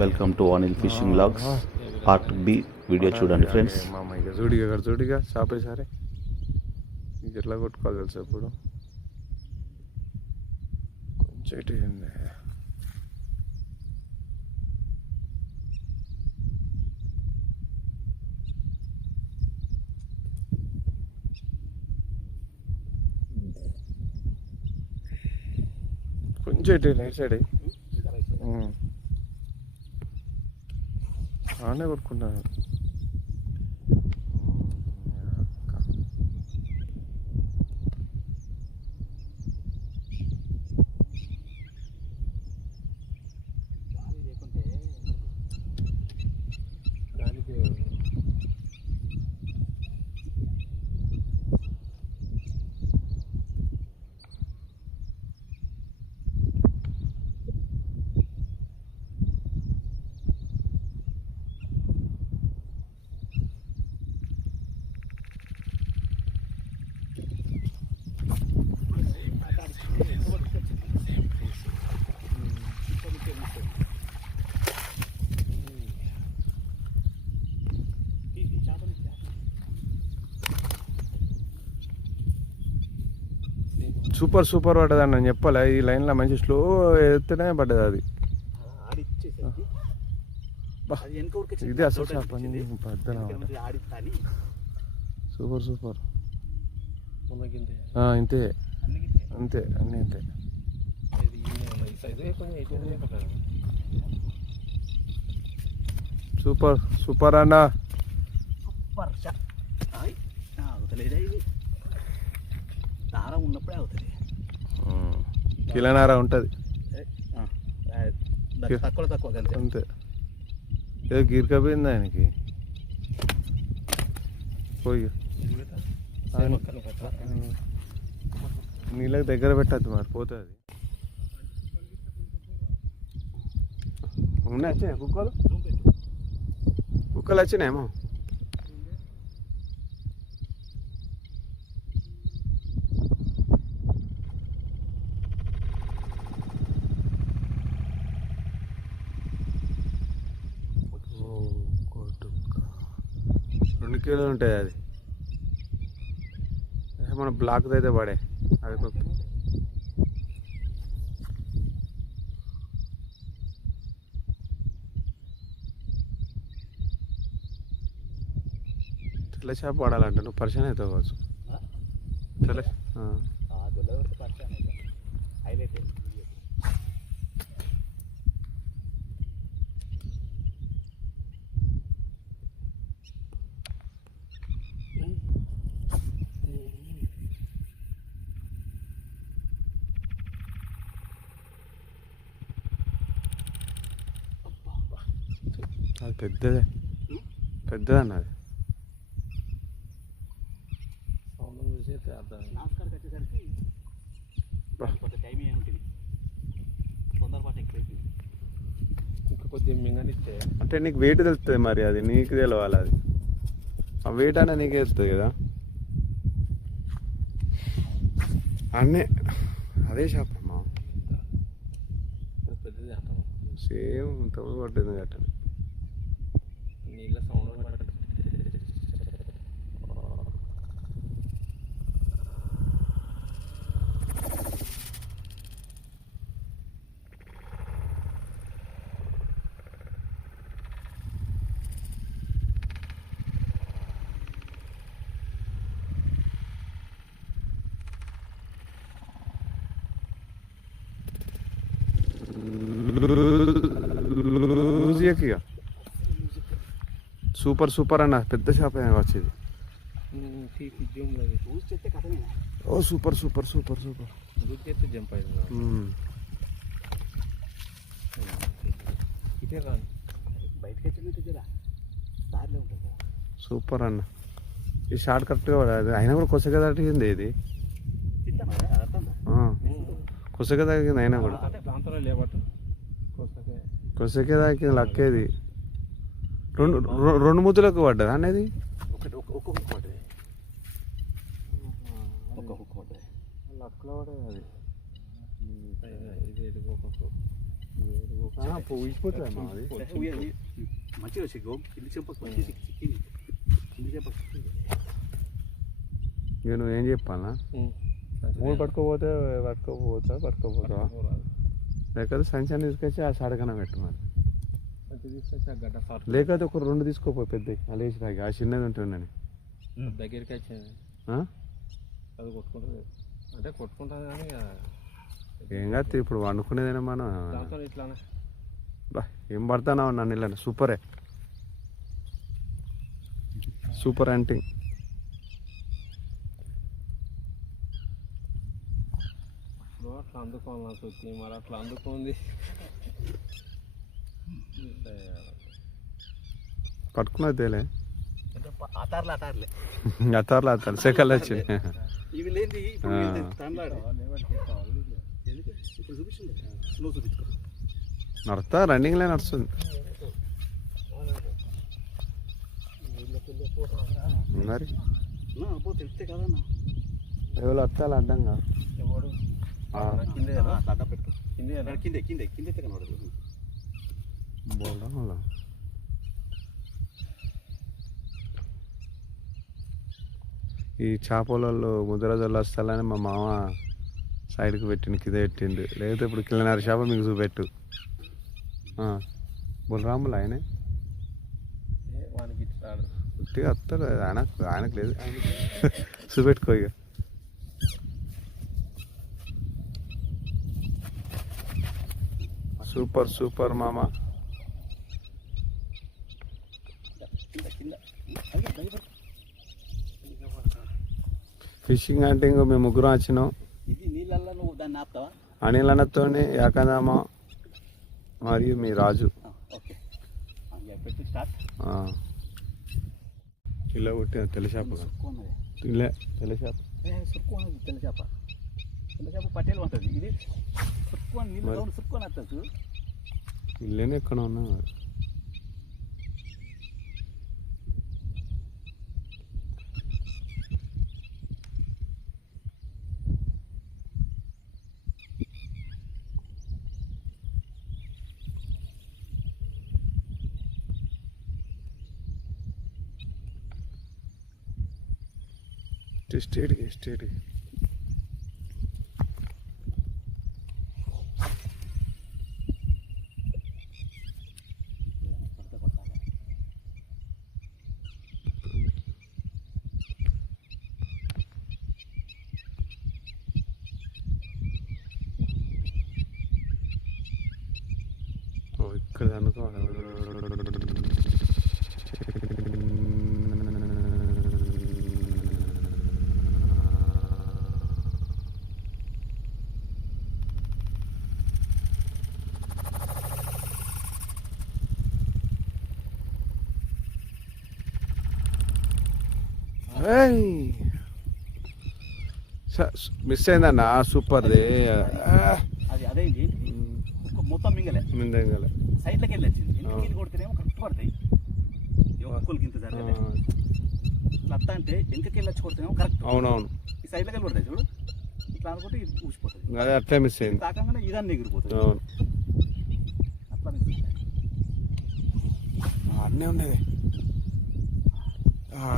Welcome to Anil fishing logs part B video చూడండి friends. మామయ్య చూడిగా చాపేసారే నీకు ఎట్లా కొట్టుకోవాలి తెలుసు ఇప్పుడు కొంచెం ఇటు ఏంది కొంచెం ఇటు రైట్ సైడ్ ఆనే కొట్టుకుంటాను. సూపర్ పడ్డది అని నేను చెప్పలే. ఈ లైన్లో మంచి స్లో ఎత్తేనే పడ్డది అది. ఇది అసలు చేప సూపర్ ఇంతే అన్నీ ఇంతే. సూపర్ అన్న. ఉన్నప్పుడే అవుతుంది. కిలోన్నర ఉంటుంది తక్కువ అంతే. ఏదో గీరికపోయింది ఆయనకి. పోయి నీళ్ళకి దగ్గర పెట్టద్దు మరి పోతుంది. ఉన్నాయి వచ్చినాయి కుక్కలు వచ్చినాయేమో. కిలో ఉంటుంది అది. మన బ్లాక్ అయితే పడే అది తెల్ల చేప పడాలంటే నువ్వు పరిచయం అవుతావు కావచ్చు. తెల్ల అది పెద్దది అన్నది. అంటే నీకు వెయిట్ తెలుస్తుంది మరి, అది నీకు తెలవాలి. అది ఆ వెయిట్ అనే నీకే తెలుస్తుంది కదా. అన్నీ అదే చేపమ్మా, సేమ్ తవ్వు కొట్టింది గట్టని. నీళ్ళ సౌండ్ సూపర్ అన్న. పెద్ద చేప వచ్చేది. ఓ సూపర్ సూపర్ అన్న. ఈ షార్ట్ కరెక్ట్గా పడదు. అయినా కూడా కొసగా దాటింది ఇది. కొసగా తాగింది అయినా కూడా కొసకే తాకింది. లక్కేది రెండు ముద్దులకు పడ్డది అనేది. లక్లో పడేది అది. ఊగిపోతుంది అది మంచిగా వచ్చి గో కింది చెంపకు మంచి చిక్కింది కింది చెంపకు ఇక నువ్వేం చెప్పాలా 3 పట్టుకోపోతావా లేకపోతే సంచాన్ని తీసుకొచ్చి ఆ సడకన పెట్టు మరి లేకపోతే ఒక 2 తీసుకోపో పెద్ద అలేసి రాగి ఆ చిన్నది ఉంటుందని దగ్గరికి వచ్చింది అది కొట్టుకుంటుంది అంటే కొట్టుకుంటుంది కానీ ఏం కాదు ఇప్పుడు వండుకునేదేనా మనం దాంతో ఇట్లానే బా ఏం పడతానా నన్ను ఇలా సూపరే సూపర్ యాంటింగ్ అట్లా అందుకోవాలి చూసి మరి అట్లా అందుకుంది పట్టుకున్నది తేలే అతార్లే అతారు సెకల్ వచ్చింది ఇవి లేని ఇప్పుడు చూపిస్తుంది నువ్వు చూపించుకో నడుస్తా రన్నింగ్లే నడుస్తుంది మరి తెలిస్తే కదన్నా ఎవరు వస్తాలు అడ్డంగా కింద అడ్డ పెట్టు కింద కింద కింద కనబడదు బోల్డా ఈ చేపలలో ముద్రజల్లు వస్తాలని మా మామ సైడ్కి పెట్టిండు కింద పెట్టిండు లేకపోతే ఇప్పుడు కిలోన్నర చేప మీకు చూపెట్టు బుల్రాములు ఆయనే వానికి ఇట్లాడు ఉట్టిగా వస్తాడు ఆయనకు లేదు చూపెట్టుకో ఇక సూపర్ సూపర్ మామ ఫిషింగ్ అంటే ఇంకో మేము ముగ్గురం వచ్చినాం ఇది నీళ్ళల్లో నువ్వు దాన్ని ఆపుతావా అనిల్ అన్నతోని ఏకదామ మరియు మీ రాజు ఓకే పెట్టు స్టార్ట్ ఇలా కొట్టిన తెల్ల చేప ఇలా తెల్ల చేప సుక్కు అన్నది తెల్ల చేప పట్టేలు ఉంటుంది ఇది సుక్కు అని నీళ్ళు సుక్కు అని వస్తుంది ఇల్లేనే ఎక్కడ ఉన్నా స్టేట్కి ఇక్కడ అనుకోవాలి మిస్ అయిందన్న సూపర్ది అది అదేంటి మొత్తం మింగలే సైడ్లోకి వెళ్ళి వచ్చింది ఎందుకు కొడితేనేమో కరెక్ట్ పడతాయి ఒక్కొక్కరికి ఇంత జరగలేదు ఇట్లా అంటే వెనకకి వెళ్ళి వచ్చి కొడితేనేమో కరెక్ట్ అవునవును ఈ సైడ్లోకి వెళ్ళి పడతాయి చూడు ఇట్లా అనుకుంటే ఇది ఊసిపోతుంది అదే అట్లే మిస్ అయింది తాకంగానే ఇదాన్ని ఎగిరిపోతుంది అవును అట్లా మిస్ అయింది అన్నీ ఉన్నది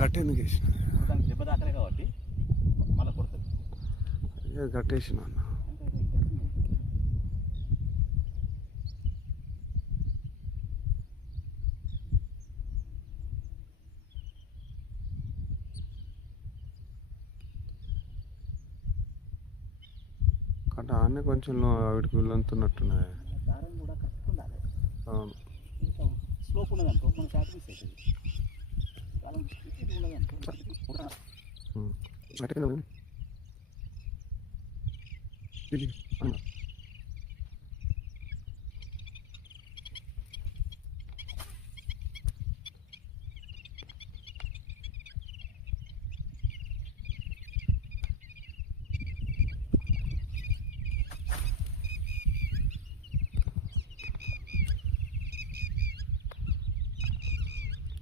కట్టేందుకు వేసిన దానికి దెబ్బ తాకలే కాబట్టి మళ్ళీ కొడుతుంది కట్టేసిన అన్న కట్ట ఆనే కొంచెం వీటికి వీళ్ళంతున్నట్టున్నది దారం కూడా కరెక్ట్ ఉండాలి అవును స్లోప్ ఉన్నదనుకో మన షార్ట్ మిస్ అవుతుంది దారం ఉన్నదనుకో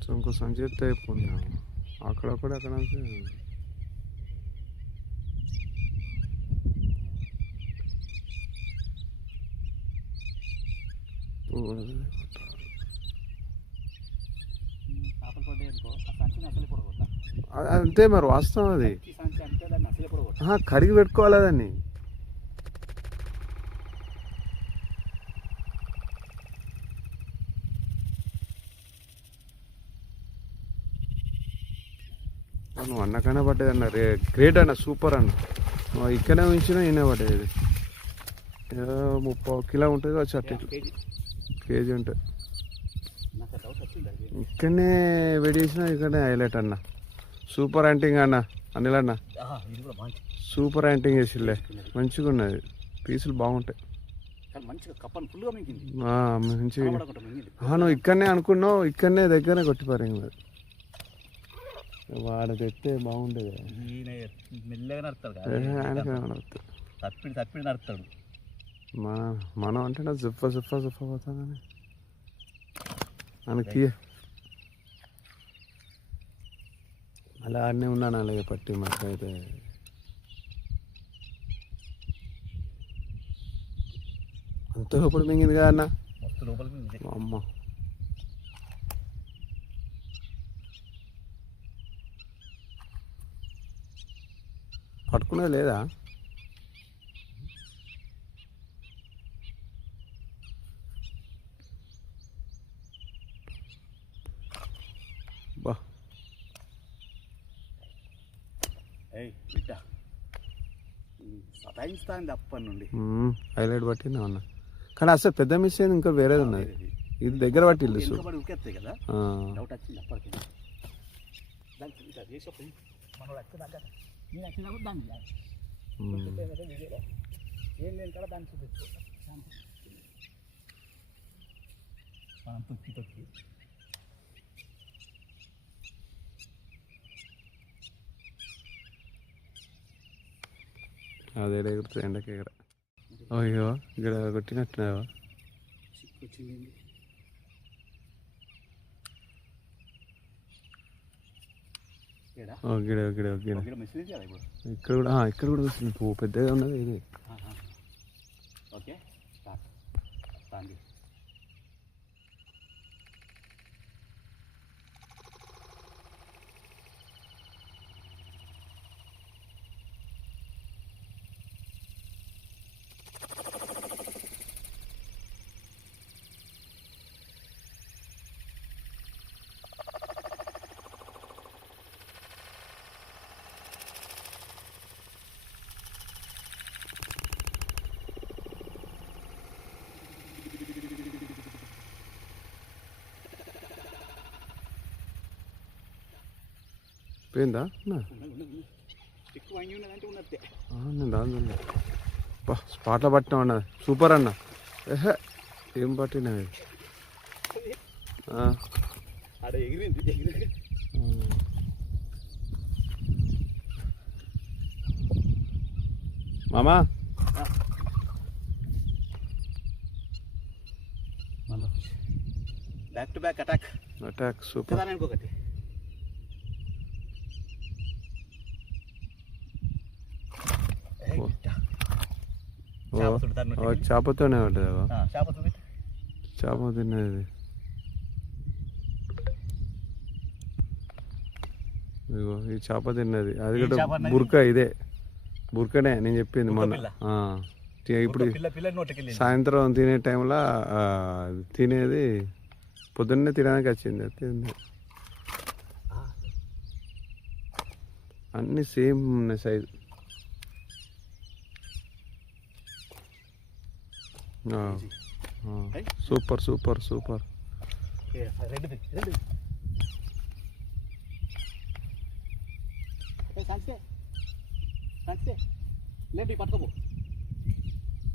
సో ఇంకో సంచేత అయిపోయింది అక్కడక్కడ అక్కడ చేపలు పడ్డాయి అనుకో ఆ సంచిని అసలు పొడగొట్టా అంతే మరి వాస్తవం అది. ఈ సంచి అంటే దాన్ని అసలే పొడగొట్టా. కడిగి పెట్టుకోవాలి దాన్ని. నువ్వు అన్నకన్నా పడ్డది అన్న. గ్రేట్ అన్న, సూపర్ అన్న. ఇక్కడనే ఉంచినా ఈయన పడ్డది. ఏదో 30 కిలో ఉంటుంది వచ్చి అట్లా కేజీ ఉంటుంది. నాకు డౌట్ వచ్చింది అది. ఇక్కడనే వేడి చేసినా ఇక్కడనే హైలైట్ అన్న. సూపర్ యాంటింగ్ అన్న. అనిల్ అన్న ఇది కూడా మంచి సూపర్ యాంటింగ్ వేసిలే. మంచిగా ఉన్నది, పీసులు బాగుంటాయి. కానీ మంచిగా కప్పని ఫుల్గా మింగింది. మంచిగా. కనబడకుండా మింగింది. నువ్వు ఇక్కడనే అనుకున్నావు, ఇక్కడనే దగ్గరనే కొట్టిపారు. మరి వాడు తెస్తే బాగుండేది. ఈయన మెల్లగా నడుస్తాడు తప్పిడి నడుస్తాడు. మనం అంటే నా జుప్ప పోతానని మనకి తీయ. అలా ఆడనే ఉన్నాను అలాగే పట్టి మాకైతే. అంత లోపల మింగింది కదా అన్న. మస్తు లోపలికి మింగింది. అమ్మ పట్టుకునేది లేదా? బా బిడ్డ సతాయిస్తాంది అప్పటి నుండి. హైలైట్ పట్టింది అన్న. కానీ అసలు పెద్ద మిస్ అయింది, ఇంకా వేరేది ఉన్నది. ఇది దగ్గర పట్టిల్లు ఉరికేస్తాయి కదా. డౌట్ వచ్చింది అప్పటికి. దానికి చేసేప్పుడు మనోడు వచ్చేదాకా నేను వచ్చినప్పుడు దాన్ని ఏం లేని కదా దాన్ని చూపించుకో. మనం తొక్కి అదే ఎగురుతుంది ఎండకి ఎగర. అయ్యో ఇక్కడ కొట్టినట్టున్నావా? వచ్చింది. ఇక్కడ కూడా వస్తుంది పువ్వు, పెద్దగా ఉన్నది ఇది. ఓకే పోయిందా? నేను దాని బా స్పాట్లో పట్టినా అన్న. సూపర్ అన్న. ఏం పట్టినవి? మామా back to back attack super. ఇంకొకటి చేపతోనే ఉంటుంది. చేప తిన్నది. ఇదిగో ఈ చేప తిన్నది. అది కూడా బుర్క. ఇదే బుర్కనే నేను చెప్పింది మొన్న. ఇప్పుడు సాయంత్రం తినే టైంలో తినేది పొద్దున్నే తినడానికి వచ్చింది. తింది. అన్నీ సేమ్ ఉన్నాయి సైజు. Super super super.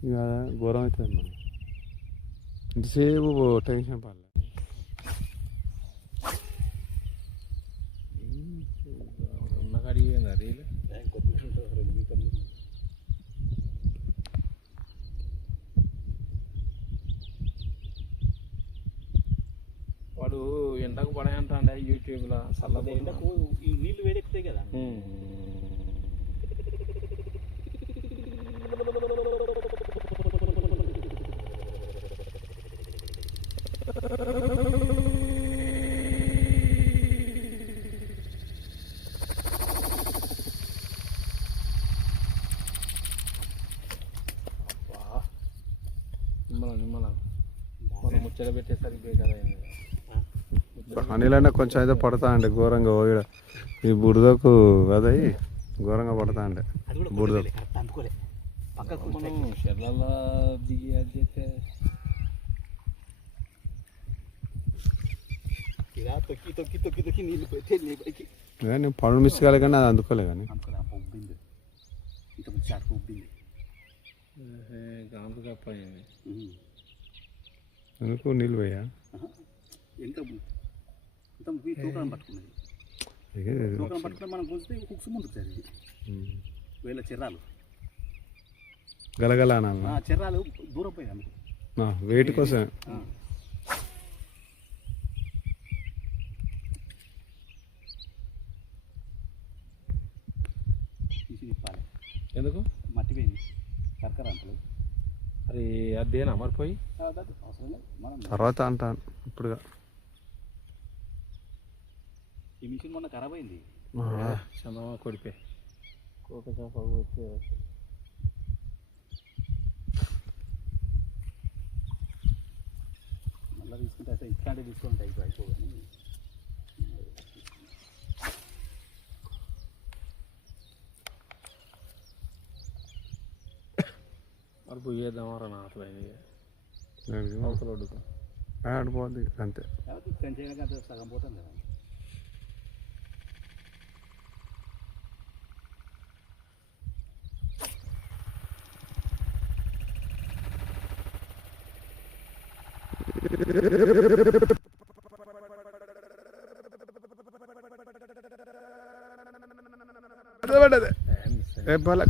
ఇక ఘోరం అవుతుంది మనం ఇంతసేపు టెన్షన్ పడలేదు. వాడు ఎండకు పడాయంటే యూట్యూబ్లో చల్లదు. ఎండకు ఈ నీళ్ళు వేడెక్కుతాయి కదా. నిమ్మలం మనం ముచ్చట పెట్టేసరికి బేకార్ అయింది. అనిలన్నా కొంచెం అయితే పడతా అంటే ఘోరంగా పోయాడు ఈ బురదకు అదే ఘోరంగా పడతా అంటే అది కూడా బురద కరెక్ట్ అందుకోలే పక్కకు మనం షెర్లలో దిగి అది చేస్తే ఇలా తొక్కి తొక్కి తొక్కి తొక్కి నీళ్ళు పెట్టి నీ పైకి నేను పనులు మిస్ కాలే కానీ అది అందుకోలే కానీ అనుకోలే ఉబ్బింది ఇంకా ముందు చాటుకు ఉబ్బింది గాంపు కప్పయింది. ఎందుకు నీళ్ళు పోయా ఇంకా మొత్తం తూకం పట్టుకున్నది తూకం పట్టుకుని మనం గుంజితే హుక్స్ ముందుకు జరిగింది వేళ చెర్రాలు గలగల అనాలనా చెర్రాలు దూరం పోయింది అందుకు వెయిట్ కోసం తీసి తిప్పాలి. ఎందుకు మట్టి పోయింది కరకర అంతలు అది అదేనా మరిపోయి అవసరం లేదు మనం తర్వాత అంటాను ఇప్పుడుగా ఈ మిషన్ మొన్న ఖరాబ్ అయింది చందమా కొడిపే కోక చేప వచ్చే మళ్ళీ తీసుకుంటే అయితే ఇట్లాంటివి తీసుకుంటే అయిపోగాని మరి పోయి చేద్దామారా నాతో అవతల వడ్డుకు ఆడిపోద్ది అంతే కాబట్టి కంచేయడానికి అంత సగం పోతాం కదా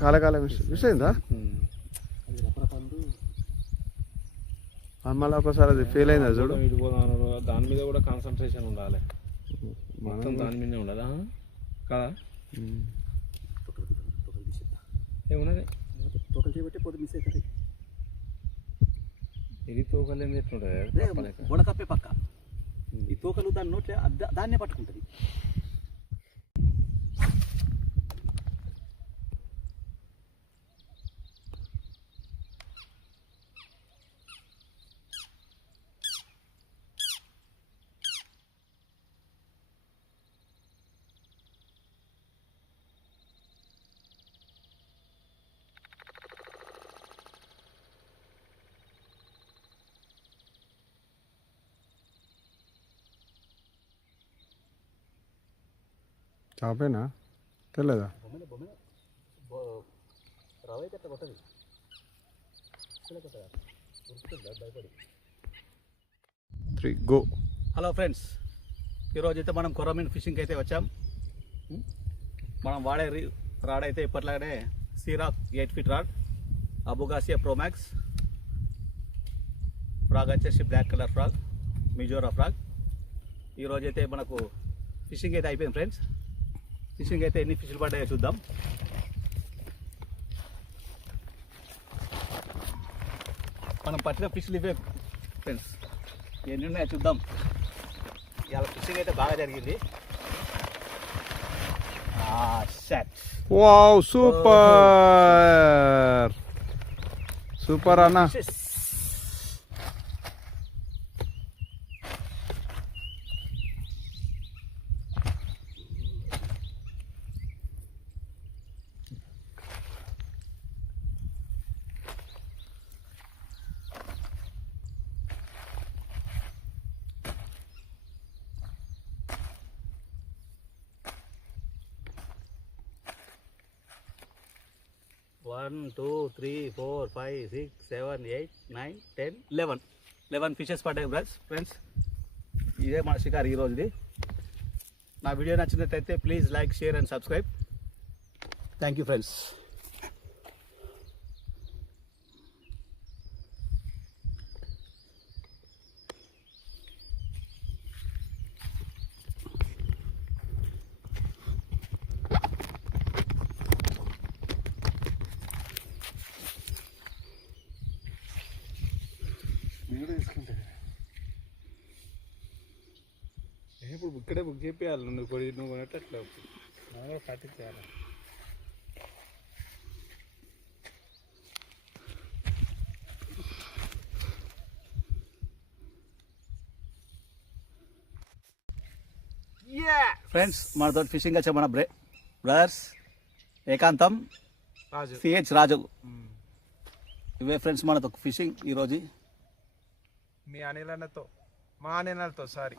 కాలకాల మిస్ అయిందా అది రపరపండు మళ్ళీ ఒకసారి అది ఫెయిల్ అయిందా చూడు ఇడిపోదాను దాని మీద కూడా కాన్సన్ట్రేషన్ ఉండాలి మొత్తం దాని మీదే ఉండదా కదా తొక్కలు తీసేస్తా ఏమున్నది తొక్కలు చేయబట్టే పోతే మిస్ అవుతుంది ఇది తోకలేని ఎట్లుంటుంది గొడకప్పే పక్క ఈ తోకలు దాని నోట్లే దాన్నే పట్టుకుంటుంది చాపేనా తెలియదా రవ అయితే అట్లా కొట్టదు భయపడి 3 గో హలో ఫ్రెండ్స్ ఈరోజు అయితే మనం కొర్రమీన్ ఫిషింగ్కి అయితే వచ్చాం మనం వాడే రాడ్ అయితే ఇప్పట్లాగానే Sea Rock 8 feet rod అబుగాసియా Pro Max frog వచ్చేసి బ్లాక్ కలర్ ఫ్రాగ్ మిజోరా ఫ్రాగ్ ఈరోజు అయితే మనకు ఫిషింగ్ అయితే అయిపోయింది ఫ్రెండ్స్ ఫిషింగ్ అయితే ఎన్ని ఫిష్లు పడ్డాయో చూద్దాం మనం పట్టిన ఫిష్లు ఇవే ఫ్రెండ్స్ ఎన్ని ఉన్నాయో చూద్దాం ఇవాళ ఫిషింగ్ అయితే బాగా జరిగింది వావ్ సూపర్ సూపర్ అన్న One, 2, 3, 4, 5, 6, 7, 8, 9, 10, 11 ఫిషెస్ పడ్డాయి ఫ్రెండ్స్ ఇదే మన షికారు ఈరోజుది నా వీడియో నచ్చినట్టయితే please like share and subscribe thank you friends 你这个是。ఇప్పుడు ఇక్కడే బుక్ చేయాలి నువ్వు కొన్నట్టు అట్లా ప్రాక్టీస్ చేయాలి. ఫ్రెండ్స్ మనతో ఫిషింగ్ వచ్చే మన బ్రదర్స్ ఏకాంతం రాజు సిహెచ్ రాజు. ఇవే ఫ్రెండ్స్ మనతో ఫిషింగ్ ఈరోజు మీ అనిలతో మా అనిలతో సారీ